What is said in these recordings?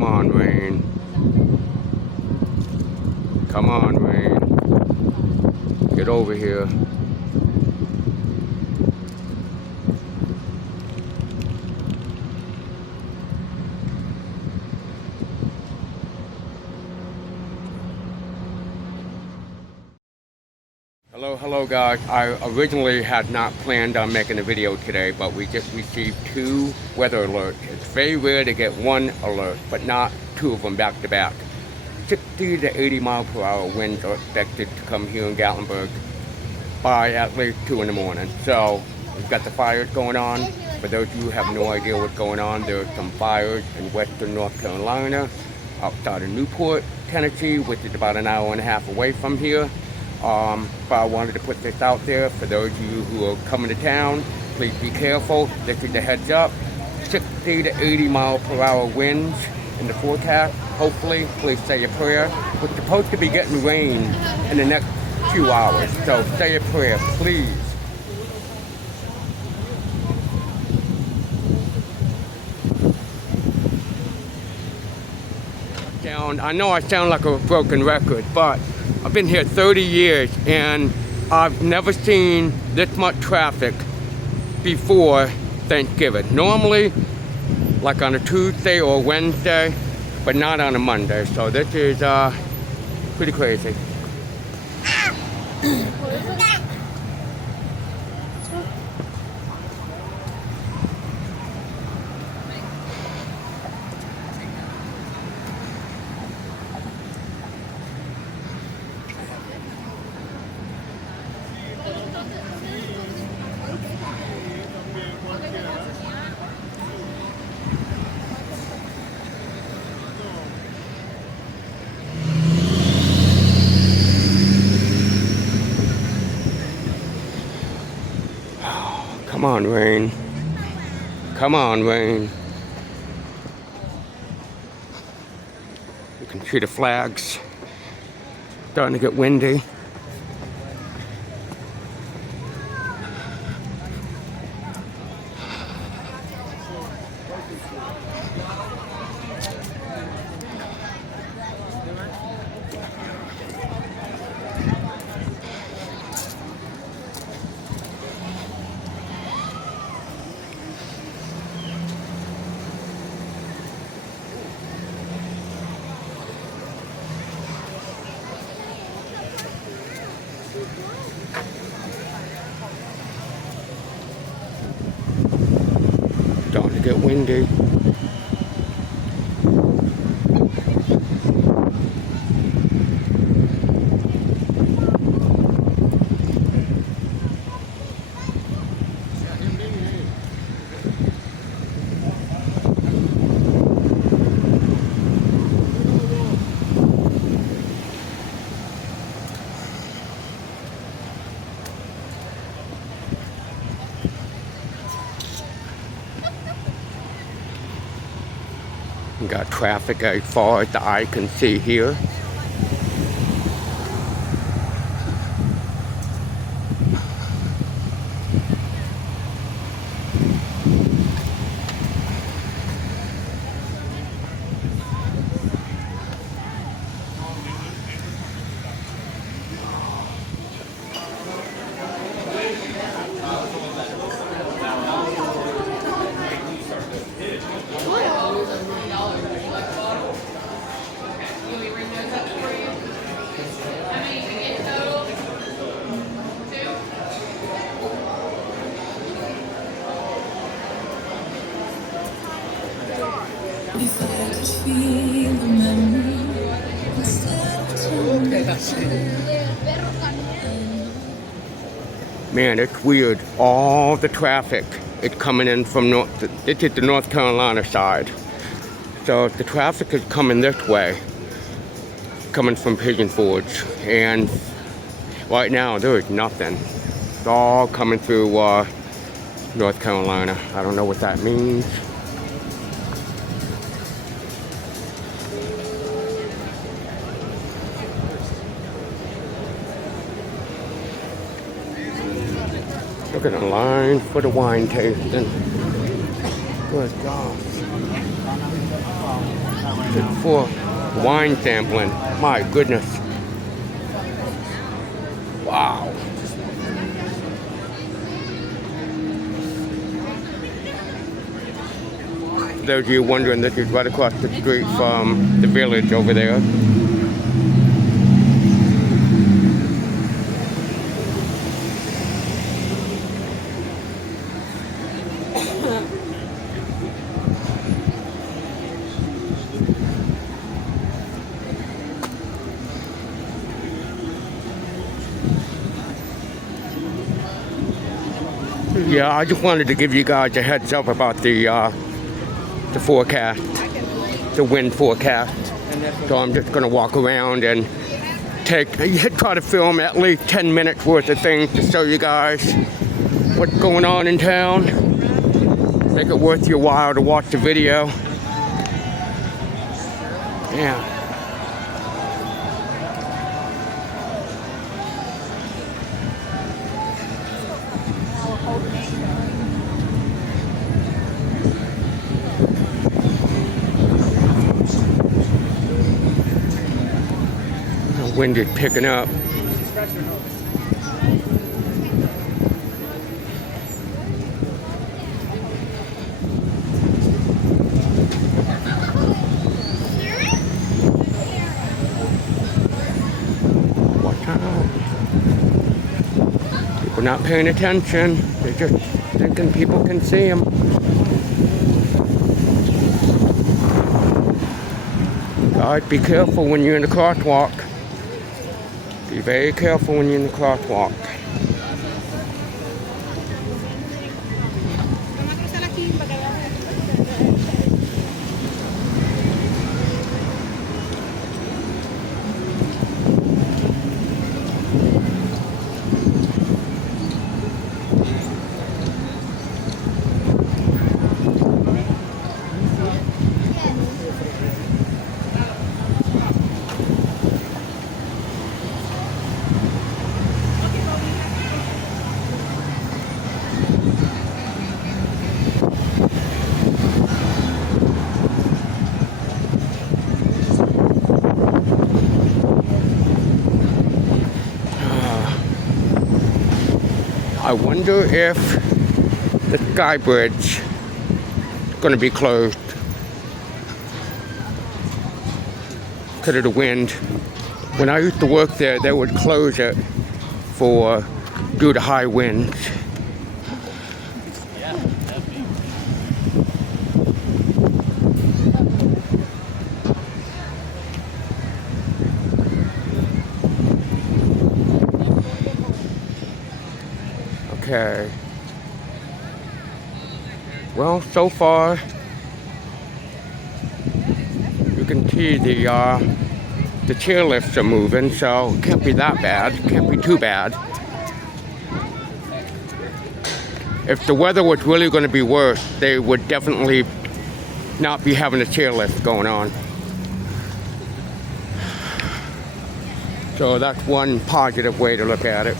Come on, rain. Come on, rain. Get over here. Hello guys. I originally had not planned on making a video today, but we just received 2 weather alerts. It's very rare to get 1 alert, but not 2 of them back to back. 60 to 80 mile per hour winds are expected to come here in Gatlinburg by at least 2 in the morning. So we've got the fires going on. For those of you who have no idea what's going on, there are some fires in western North Carolina, outside of Newport, Tennessee, which is about an hour and a half away from here. But I wanted to put this out there for those of you who are coming to town. Please be careful. This is the heads up. 60 to 80 mile per hour winds in the forecast. Hopefully, please say a prayer. We're supposed to be getting rain in the next few hours, so say a prayer, please. I know I sound like a broken record, but I've been here 30 years and I've never seen this much traffic before Thanksgiving. Normally, like on a Tuesday or Wednesday, but not on a Monday. So this is pretty crazy. Come on, rain. Come on, rain. You can see the flags. Starting to get windy. Starting to get windy. We got traffic as far as the eye can see here. Man, it's weird. All the traffic is coming in from this is the North Carolina side. So the traffic is coming this way, coming from Pigeon Forge. And right now there is nothing. It's all coming through North Carolina. I don't know what that means. Look at the line for the wine tasting. Good God. for wine sampling. My goodness. Wow. For those of you wondering, this is right across the street from the village over there. Yeah, I just wanted to give you guys a heads up about the forecast, the wind forecast. So I'm just gonna walk around and try to film at least 10 minutes worth of things to show you guys what's going on in town. Make it worth your while to watch the video. Yeah. The wind is picking up. Watch out. People not paying attention. They're just thinking people can see them. Guys, be careful when you're in the crosswalk. Be very careful when you're in the crosswalk. I wonder if the Sky Bridge is going to be closed because of the wind. When I used to work there, they would close it due to high winds. Okay. Well, so far you can see the chairlifts are moving, so it can't be that bad. Can't be too bad. If the weather was really going to be worse, they would definitely not be having a chairlift going on. So that's one positive way to look at it.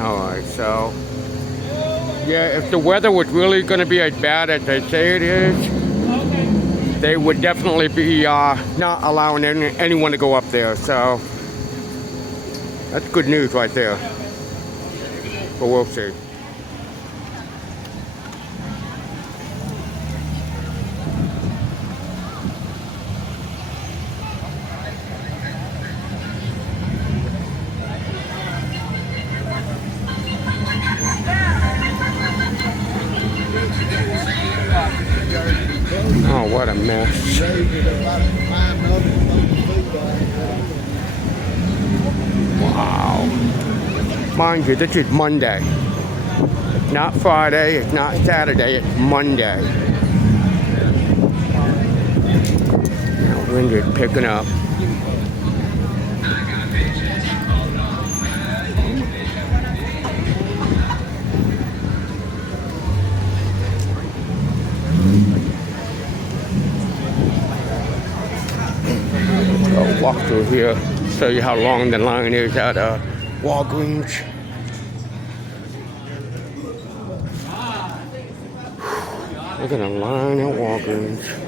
Alright, so yeah, if the weather was really going to be as bad as they say it is, they would definitely be not allowing anyone to go up there. So that's good news right there. But we'll see. Oh, what a mess. Wow. Mind you, this is Monday. It's not Friday, it's not Saturday, it's Monday. wind is picking up. I'll walk through here, show you how long the line is at Walgreens. Look at the line at Walgreens.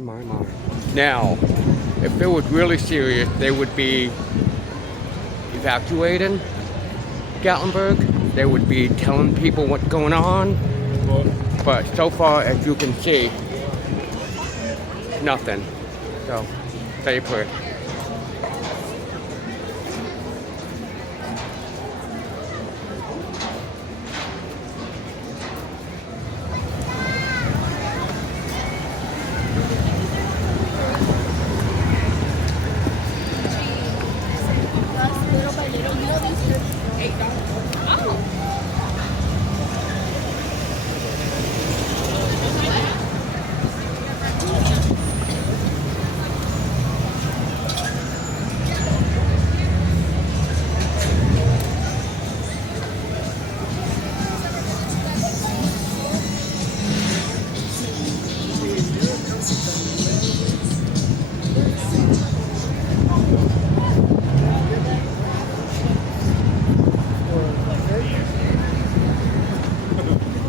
My. Now, if it was really serious, they would be evacuating Gatlinburg. They would be telling people what's going on. But so far, as you can see, nothing. So, stay put.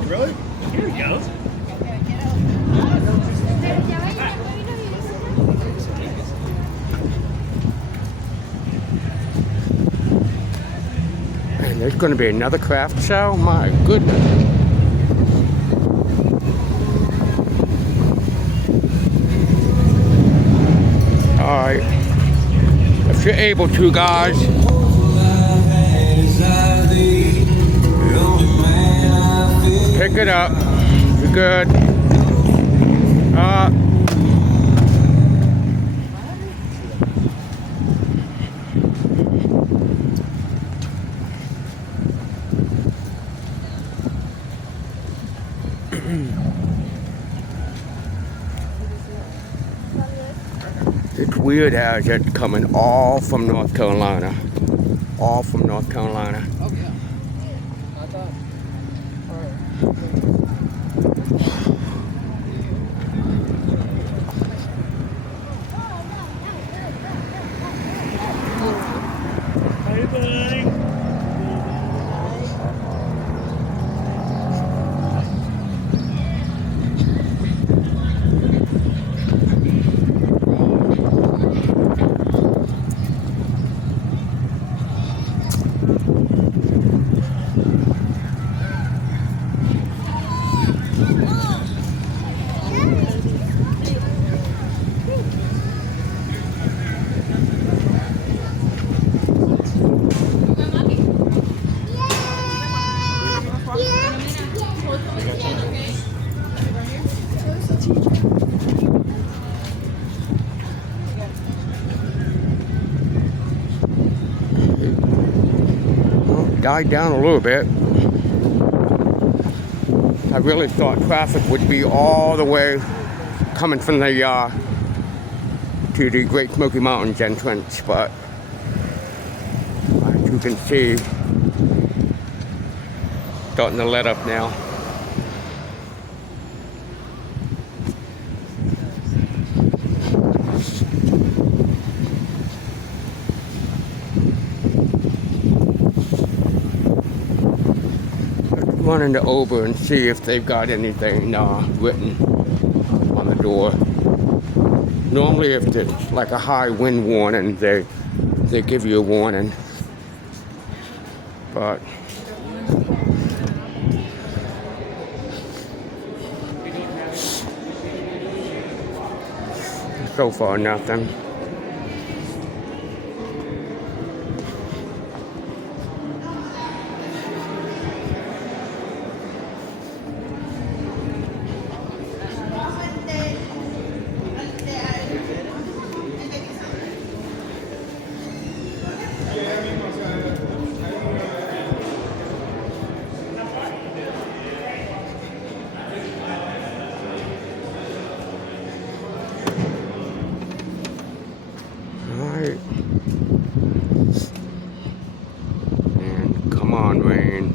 Really? Here we go. And there's going to be another craft show? My goodness. Alright. If you're able to, guys. Pick it up. You're good. It's weird how it's coming all from North Carolina. All from North Carolina. Oh, yeah. I thought. Hey, buddy. Died down a little bit. I really thought traffic would be all the way coming from the to the Great Smoky Mountains entrance, but as you can see, starting to let up now. Run into Ober and see if they've got anything written on the door. Normally, if it's like a high wind warning, they give you a warning. But so far, nothing. rain.